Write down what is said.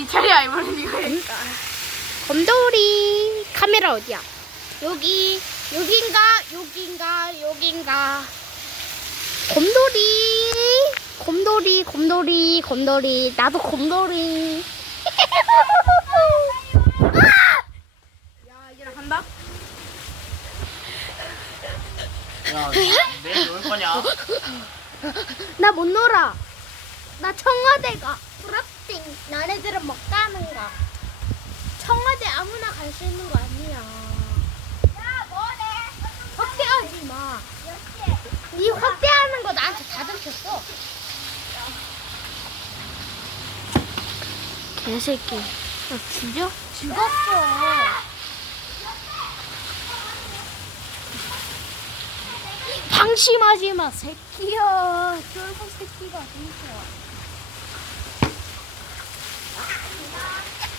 네 차례야 이번엔 이거 해. 곰돌이 카메라 어디야? 여기 여긴가 여긴가 여긴가 곰돌이 곰돌이 곰돌이 곰돌이 나도 곰돌이 야 얘랑 한다. 야, 내일 놀 거냐? 나 못 놀아 나 청와대 가 부럽띵 너네들은 못 가는 거 청와대 수 있는 거 아니야. 야 뭐래 확대하지 마 네 확대하는 거 나한테 다 들켰어. 개새끼. 야 진짜? 죽었어. 방심하지 마 새끼야